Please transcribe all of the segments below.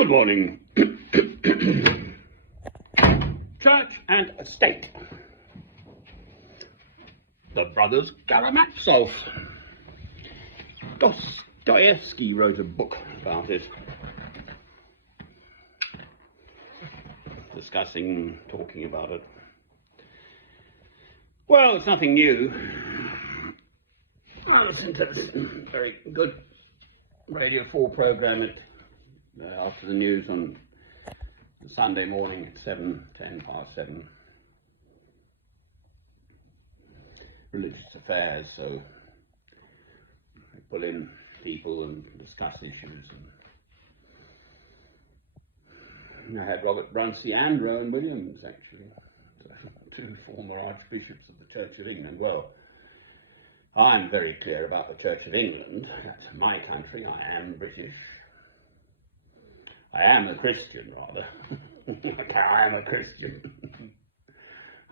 Good morning. Church and State. The Brothers Karamazov. Dostoevsky wrote a book about it, talking about it. Well, it's nothing new. I listened to this very good Radio 4 program after the news on Sunday morning at 10 past 7. Religious affairs, so they pull in people and discuss issues. And I had Robert Brunsey and Rowan Williams, actually, two former archbishops of the Church of England. Well, I'm very clear about the Church of England. That's my country. I am British. I am a Christian, rather. I am a Christian.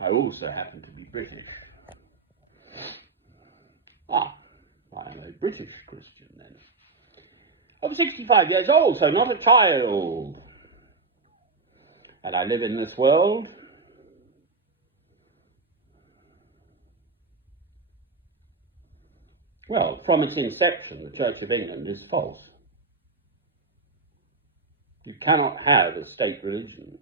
I also happen to be British. I am a British Christian, then. I'm 65 years old, so not a child. And I live in this world. Well, from its inception, the Church of England is false. You cannot have a state religion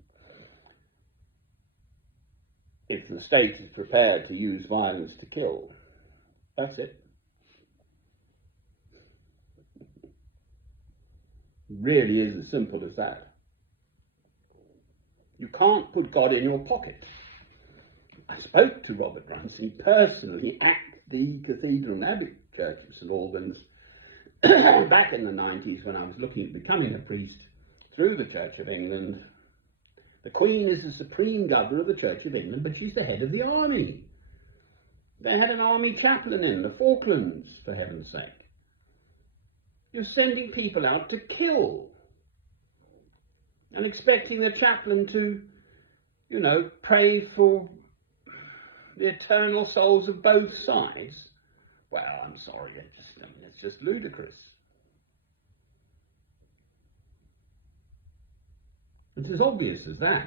if the state is prepared to use violence to kill. That's it. It really is as simple as that. You can't put God in your pocket. I spoke to Robert Brunsey personally at the Cathedral and Abbey Church of St Albans back in the 90s when I was looking at becoming a priest through the Church of England. The Queen is the supreme governor of the Church of England, but she's the head of the army. They had an army chaplain in the Falklands, for heaven's sake. You're sending people out to kill and expecting the chaplain to, pray for the eternal souls of both sides. Well, I'm sorry, it's just ludicrous. It's as obvious as that.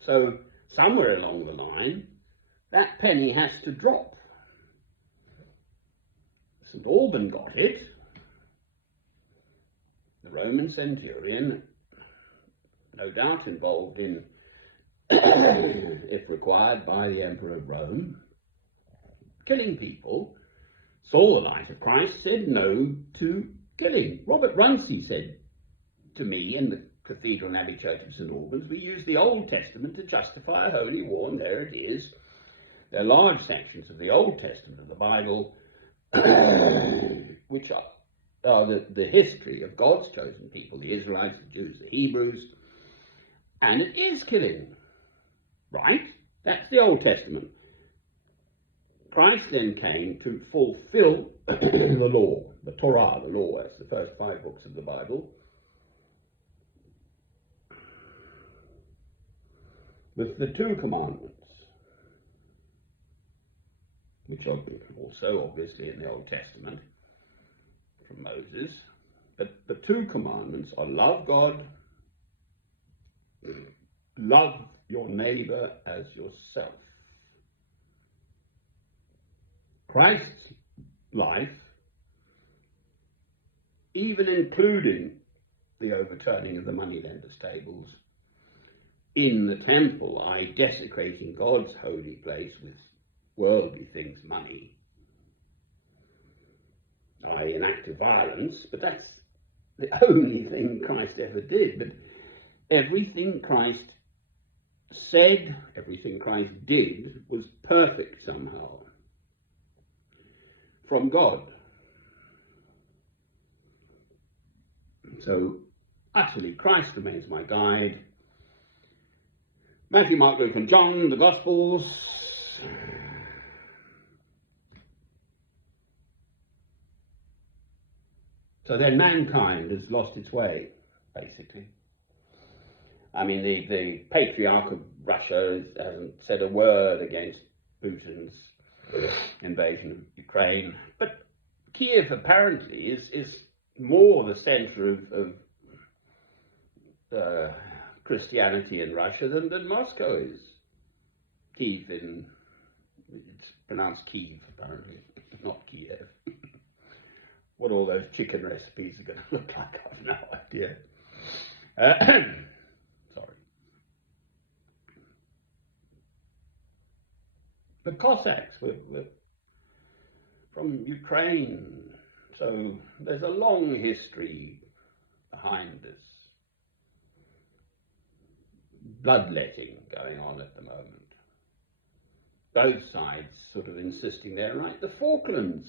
So, somewhere along the line, that penny has to drop. St Alban got it. The Roman centurion, no doubt involved in, if required by the Emperor of Rome, killing people, saw the light of Christ, said no to killing. Robert Brunsey said to me in the Cathedral and Abbey Church of St Albans, we use the Old Testament to justify a holy war, and there it is. There are large sections of the Old Testament of the Bible which are the history of God's chosen people, the Israelites, the Jews, the Hebrews, and it is killing, right? That's the Old Testament. Christ then came to fulfill the law, the Torah, the law, that's the first 5 books of the Bible, with the 2 commandments, which are also obviously in the Old Testament from Moses. But the 2 commandments are love God, love your neighbour as yourself. Christ's life, even including the overturning of the moneylenders' tables in the temple, i.e. desecrating God's holy place with worldly things, money, i.e. an act of violence, but that's the only thing Christ ever did. But everything Christ said, everything Christ did was perfect somehow from God. So utterly Christ remains my guide. Matthew, Mark, Luke and John, the Gospels. So then mankind has lost its way, basically. I mean, the Patriarch of Russia hasn't said a word against Putin's invasion of Ukraine, but Kiev apparently is more the centre of Christianity in Russia than Moscow is. Kiev it's pronounced Kiev apparently, not Kiev. What all those chicken recipes are going to look like, I've no idea. Sorry. The Cossacks were from Ukraine, so there's a long history behind this bloodletting going on at the moment. Both sides sort of insisting they're right. The Falklands,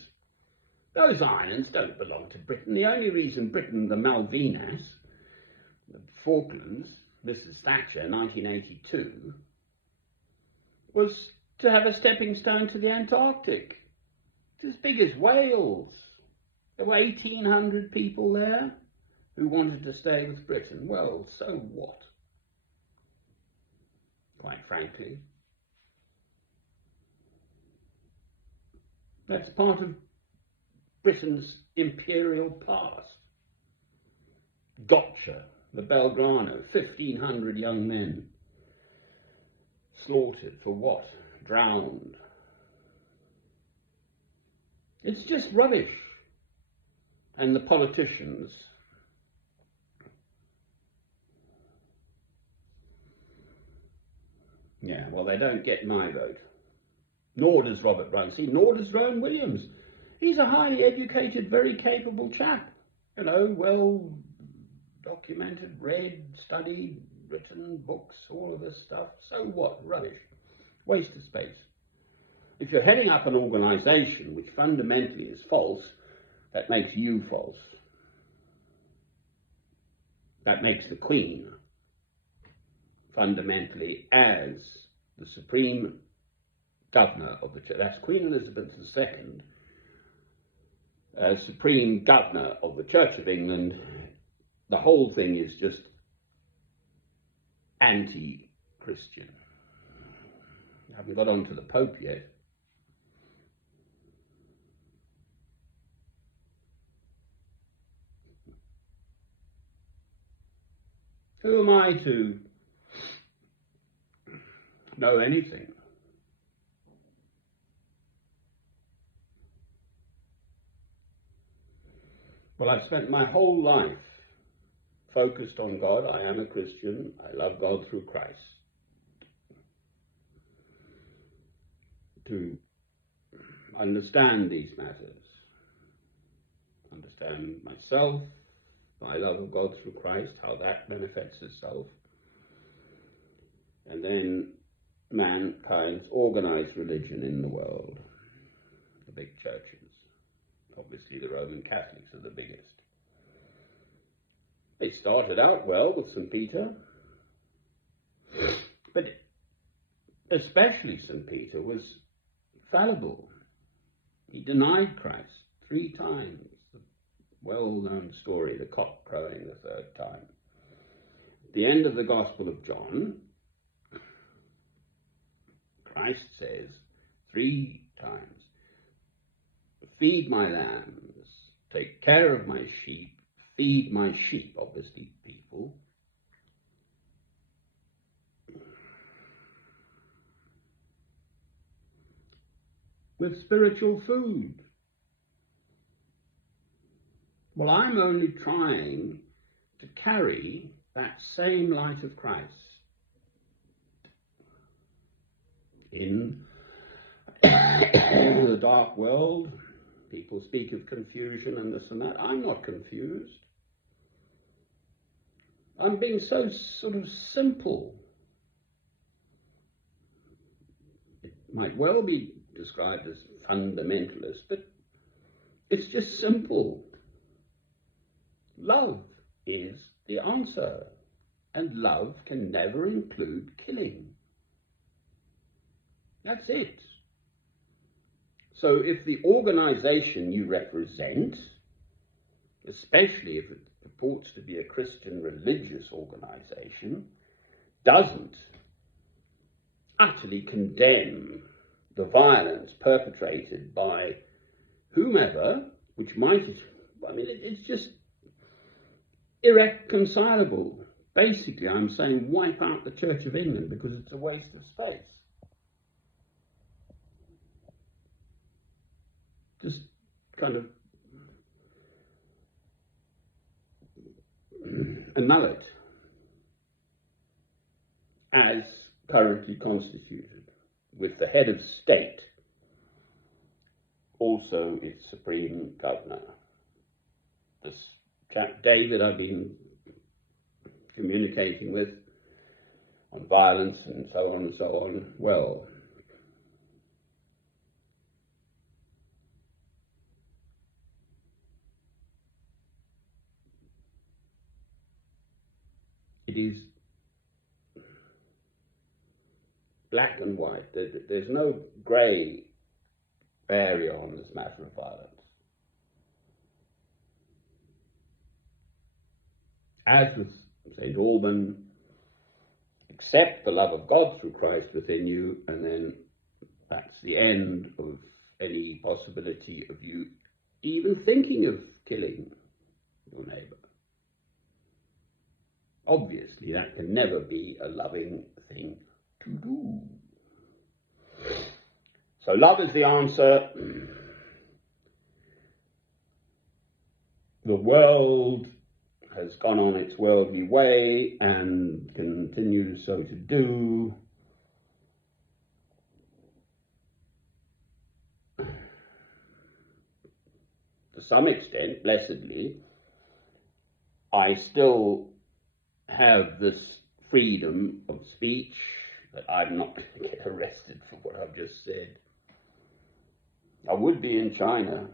those islands don't belong to Britain. The only reason Britain, the Malvinas, the Falklands, Mrs. Thatcher, 1982, was to have a stepping stone to the Antarctic. It's as big as Wales. There were 1,800 people there who wanted to stay with Britain. Well, so what? Quite frankly. That's part of Britain's imperial past. Gotcha, the Belgrano, 1,500 young men slaughtered for what? Drowned. It's just rubbish. And the politicians well, they don't get my vote. Nor does Robert Runcie, nor does Rowan Williams. He's a highly educated, very capable chap. You know, well documented, read, studied, written books, all of this stuff. So what? Rubbish. Waste of space. If you're heading up an organisation which fundamentally is false, that makes you false. That makes the Queen fundamentally as the supreme governor of the church. That's Queen Elizabeth II, as supreme governor of the Church of England. The whole thing is just anti-Christian. I haven't got on to the Pope yet. Who am I to know anything? Well, I've spent my whole life focused on God. I am a Christian. I love God through Christ. To understand these matters, understand myself, my love of God through Christ, how that manifests itself, and then mankind's organized religion in the world, the big churches. Obviously, the Roman Catholics are the biggest. They started out well with St. Peter, but especially St. Peter was fallible. He denied Christ 3 times. The well-known story, the cock crowing the 3rd time. At the end of the Gospel of John, Christ says 3 times, feed my lambs, take care of my sheep, feed my sheep, obviously people. With spiritual food. Well, I'm only trying to carry that same light of Christ in the dark world. People speak of confusion and this and that. I'm not confused. I'm being so sort of simple. It might well be described as fundamentalist, but it's just simple. Love is the answer, and love can never include killing. That's it. So if the organization you represent, especially if it purports to be a Christian religious organization, doesn't utterly condemn the violence perpetrated by whomever, which might, I mean, it's just irreconcilable. Basically, I'm saying wipe out the Church of England because it's a waste of space. Just kind of annul it as currently constituted, with the head of state also its supreme governor. This chap David I've been communicating with on violence and so on and so on, well, it is black and white. There's no grey area on this matter of violence. As with St. Alban, accept the love of God through Christ within you, and then that's the end of any possibility of you even thinking of killing your neighbour. Obviously, that can never be a loving thing to do. So love is the answer. The world has gone on its worldly way and continues so to do. To some extent, blessedly, I still have this freedom of speech, that I'm not going to get arrested for what I've just said. I would be in China.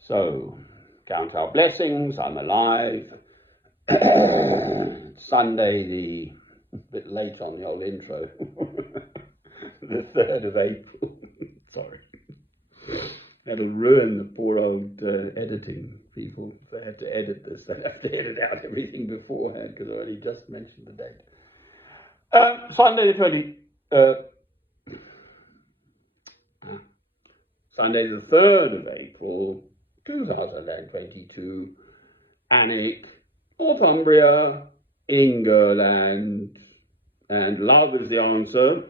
So, count our blessings, I'm alive. Sunday, a bit late on the old intro, the 3rd of April. Sorry. That'll ruin the poor old editing people. If they have to edit this, they have to edit out everything beforehand because I only just mentioned the date. Sunday the 3rd of April, 2022, Alnwick, Northumbria, England, and love is the answer.